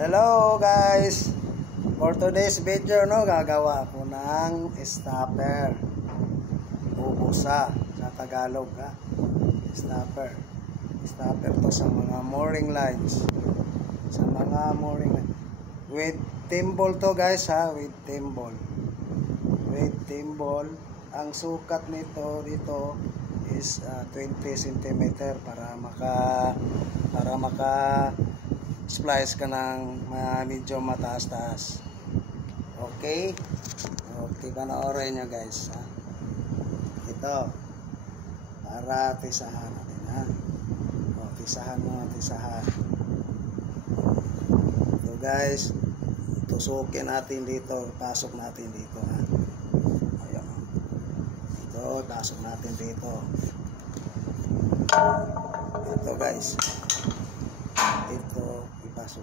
Hello guys, for today's video gagawa ako ng stopper o busa sa Tagalog stopper to sa mga mooring lines, with timbol to guys with timbol. Ang sukat nito dito is 20 cm para maka splice ka ng medyo mataas-taas. Okay, panoorin nyo guys ito para tisahan natin tisahan ito guys, tusukin natin dito, pasok natin dito ayun, ito pasok natin dito, ito guys, ito ipasok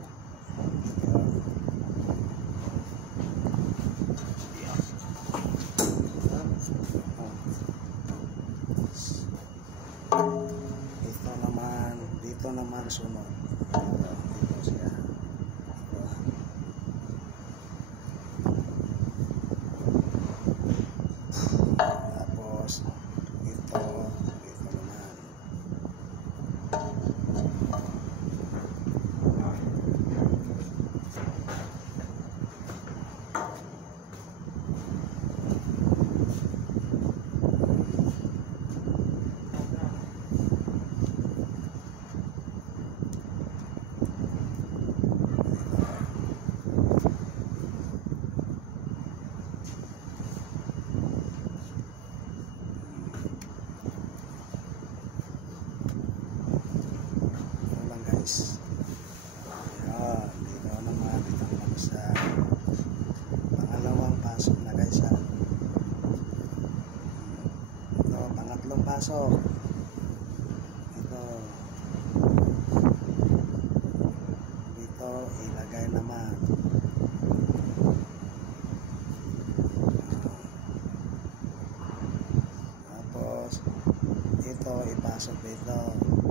dito naman sunod dito siya tapos dito naman dito naman sa pangalawang pasok na guys ito pangatlong pasok, ito dito ilagay naman tapos ito ipasok dito,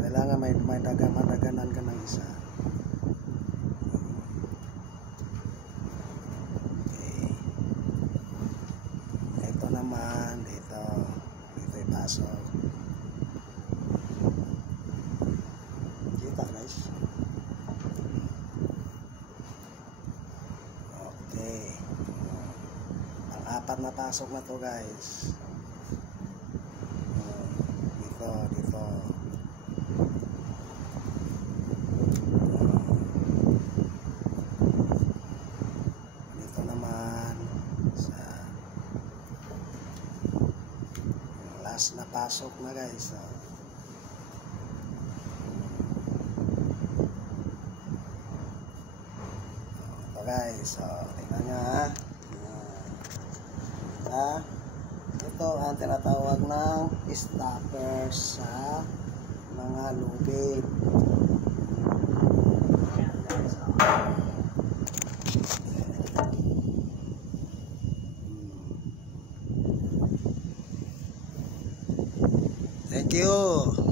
kailangan may madaganan ka ng isa. Naman dito ipasok, kita guys. Okay, ang apat na pasok na to guys, dito naman sa last na pasok na guys. Ito guys, tingnan nyo ito ang tinatawag ng stopper sa mga lubid. Thank you.